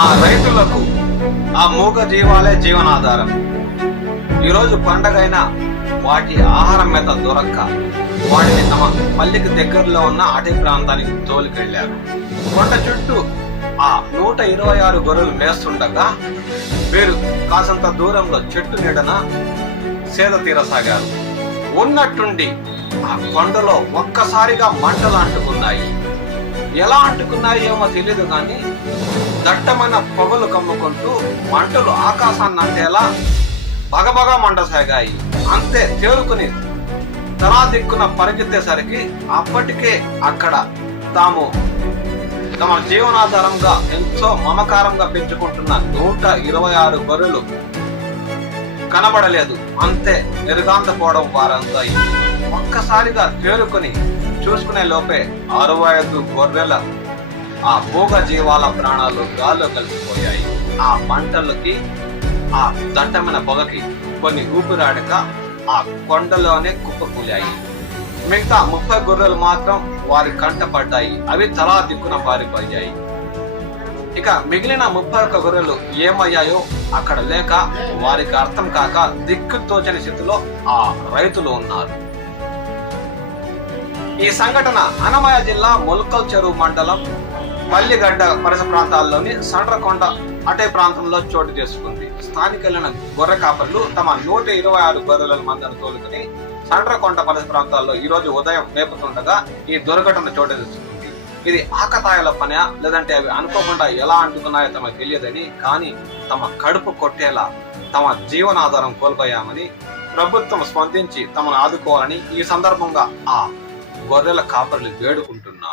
ఆ రైతులకు ఆ మూగ జీవాలే జీవనాధారం. ఈరోజు పండగైన వాటి ఆహారం మీద దొరక్క వాటిని తమ పల్లికి దగ్గరలో ఉన్న అటవీ ప్రాంతానికి తోలుకెళ్ళారు కొండ చుట్టూ ఆ నూట ఇరవై ఆరు గొర్రెలు మేస్తుండగా వీరు కాసంత దూరంలో చెట్టు నీడన సేద తీరసాగారు. ఉన్నట్టుండి ఆ కొండలో ఒక్కసారిగా మంటలు అంటుకున్నాయి. ఎలా అంటుకున్నాయి ఏమో తెలియదు కానీ దట్టమైన పొగలు కమ్ముకుంటూ మంటలు ఆకాశాన్ని అంటేలా బగబగా మండసాగాయి. అంతే తేరుకుని తలా దిక్కున పరిగెత్తేసరికి అప్పటికే అక్కడ తాము తమ జీవనాధారంగా ఎంతో మమకారంగా పెంచుకుంటున్న నూట ఇరవై ఆరు గొర్రెలు కనబడలేదు. అంతే నిర్గాంతపోవడం వారంతా ఒక్కసారిగా తేలుకొని చూసుకునే లోపే అరవై ఐదు గొర్రెల ఆ మూగ జీవాల ప్రాణాలు గాల్లో కలిసిపోయాయి. ఆ మంటలకి ఆ దట్టమైన పొగకి కొన్ని ఊపిరాడక ఆ కొండలోనే కుప్పకూలాయి. మిగతా ముప్పై గొర్రెలు మాత్రం వారి కంట పడ్డాయి. అవి తలా దిక్కున పారిపోయాయి. ఇక మిగిలిన ముప్పై ఒక్క గొర్రెలు ఏమయ్యాయో అక్కడ లేక వారికి అర్థం కాక దిక్కు తోచని స్థితిలో ఆ రైతులు ఉన్నారు. ఈ సంఘటన అన్నమయ్య జిల్లా ముల్కల్ చెరువు మండలం పల్లిగడ్డ పరిస ప్రాంతాల్లోని సండ్రకొండ అటే ప్రాంతంలో చోటు చేసుకుంది. స్థానికులైన గొర్రె కాపర్లు తమ నూట ఇరవై ఆరు గొర్రెల మందను తోలుకుని సండ్రకొండ పరిస ప్రాంతాల్లో ఈ రోజు ఉదయం మేపుతుండగా ఈ దుర్ఘటన చోటు చేసుకుంది. ఇది ఆకతాయల పని లేదంటే అవి అనుకోకుండా ఎలా అంటుకున్నాయో తమకు తెలియదని కానీ తమ కడుపు కొట్టేలా తమ జీవనాధారం కోల్పోయామని ప్రభుత్వం స్పందించి తమను ఆదుకోవాలని ఈ సందర్భంగా ఆ గొర్రెల కాపర్లు వేడుకుంటున్నారు.